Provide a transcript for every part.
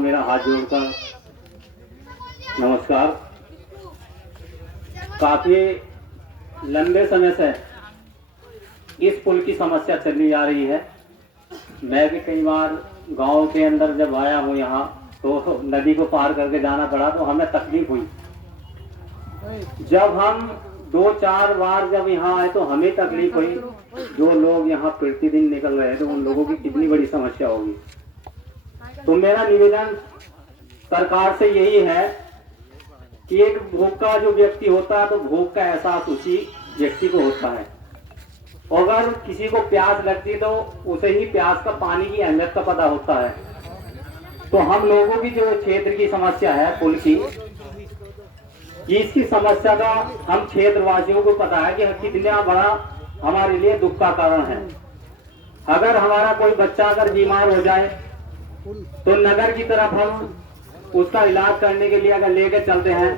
मेरा हाथ जोड़कर नमस्कार। काफी लंबे समय से इस पुल की समस्या चली आ रही है। मैं भी कई बार गांव के अंदर जब आया हूँ यहाँ, तो नदी को पार करके जाना पड़ा तो हमें तकलीफ हुई। जब हम 2-4 बार जब यहाँ आए तो हमें तकलीफ हुई। जो लोग यहाँ प्रतिदिन निकल रहे थे उन लोगों की कितनी बड़ी समस्या होगी। तो मेरा निवेदन सरकार से यही है कि एक भूखा जो व्यक्ति होता है तो भूख का एहसास उसी व्यक्ति को होता है। अगर किसी को प्यास लगती तो उसे ही प्यास का पानी की अहमियत का पता होता है। तो हम लोगों की जो क्षेत्र की समस्या है पुल की, इसकी समस्या का हम क्षेत्रवासियों को पता है कि कितना बड़ा हमारे लिए दुख का कारण है। अगर हमारा कोई बच्चा अगर बीमार हो जाए तो नगर की तरफ हम उसका इलाज करने के लिए अगर लेकर चलते हैं,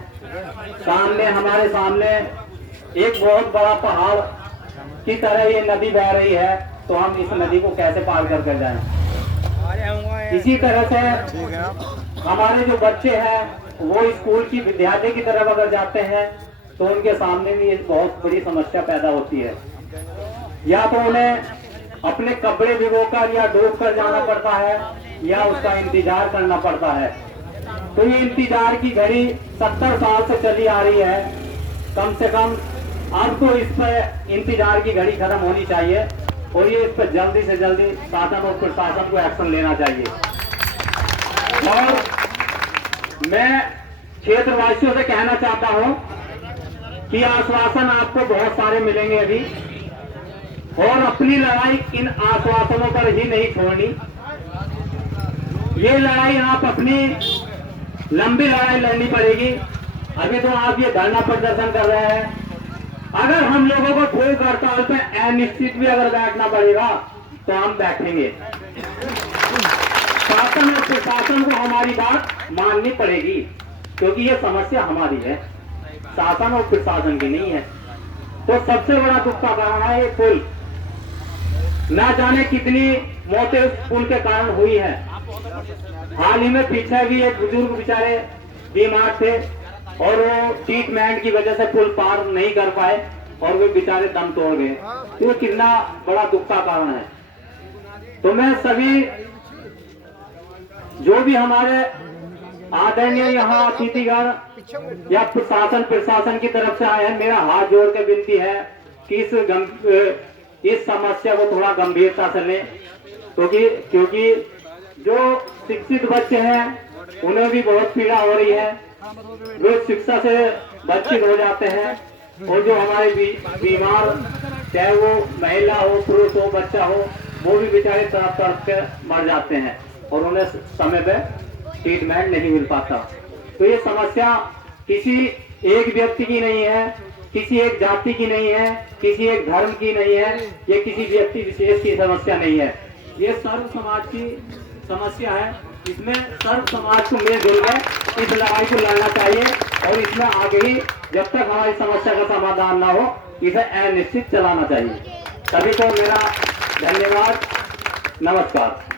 सामने हमारे सामने एक बहुत बड़ा पहाड़ की तरह ये नदी बह रही है, तो हम इस नदी को कैसे पार कर जाएं। इसी तरह से हमारे जो बच्चे हैं वो स्कूल की विद्यालय की तरफ अगर जाते हैं तो उनके सामने भी एक बहुत बड़ी समस्या पैदा होती है। या तो उन्हें अपने कपड़े भिगोकर या डूब कर जाना पड़ता है या उसका इंतजार करना पड़ता है। तो ये इंतजार की घड़ी 70 साल से चली आ रही है। कम से कम अब तो इस पर इंतजार की घड़ी खत्म होनी चाहिए और ये इस पर जल्दी से जल्दी शासन और प्रशासन को एक्शन लेना चाहिए। और मैं क्षेत्रवासियों से कहना चाहता हूं कि आश्वासन आपको बहुत सारे मिलेंगे अभी, और अपनी लड़ाई इन आश्वासनों पर ही नहीं छोड़नी। ये लड़ाई आप अपनी लंबी लड़ाई लड़नी पड़ेगी। अभी तो आप ये धरना प्रदर्शन कर रहे हैं, अगर हम लोगों को भूख हड़ताल पे अनिश्चित भी अगर बैठना पड़ेगा तो हम बैठेंगे। शासन और प्रशासन को हमारी बात माननी पड़ेगी, क्योंकि ये समस्या हमारी है, शासन और प्रशासन की नहीं है। तो सबसे बड़ा दुख का कारण है ये पुल। ना जाने कितनी मौतें उस पुल के कारण हुई है। हाल ही में पीछे भी एक बुजुर्ग बेचारे बीमार थे और वो ट्रीटमेंट की वजह से पुल पार नहीं कर पाए और वे बेचारे दम तोड़ गए। तो कितना बड़ा दुख का कारण है। तो मैं सभी जो भी हमारे आदरणीय यहाँ अतिथिगण या प्रशासन की तरफ से आए हैं, मेरा हाथ जोड़ के विनती है कि इस समस्या को थोड़ा गंभीरता से लें, क्योंकि जो शिक्षित बच्चे हैं उन्हें भी बहुत पीड़ा हो रही है। रोज शिक्षा से वंचित हो जाते हैं और जो हमारे बीमार, चाहे वो महिला हो, पुरुष हो, बच्चा हो, वो भी बेचारे तड़प तड़प के मर जाते हैं और उन्हें समय पे ट्रीटमेंट नहीं मिल पाता। तो ये समस्या किसी एक व्यक्ति की नहीं है, किसी एक जाति की नहीं है, किसी एक धर्म की नहीं है, ये किसी व्यक्ति विशेष की समस्या नहीं है, ये सर्व समाज की समस्या है। इसमें सर्व समाज को मिलजुल कर इस लड़ाई को लड़ना चाहिए और इसमें आगे ही जब तक हमारी समस्या का समाधान ना हो इसे अनिश्चित चलाना चाहिए। सभी को मेरा धन्यवाद, नमस्कार।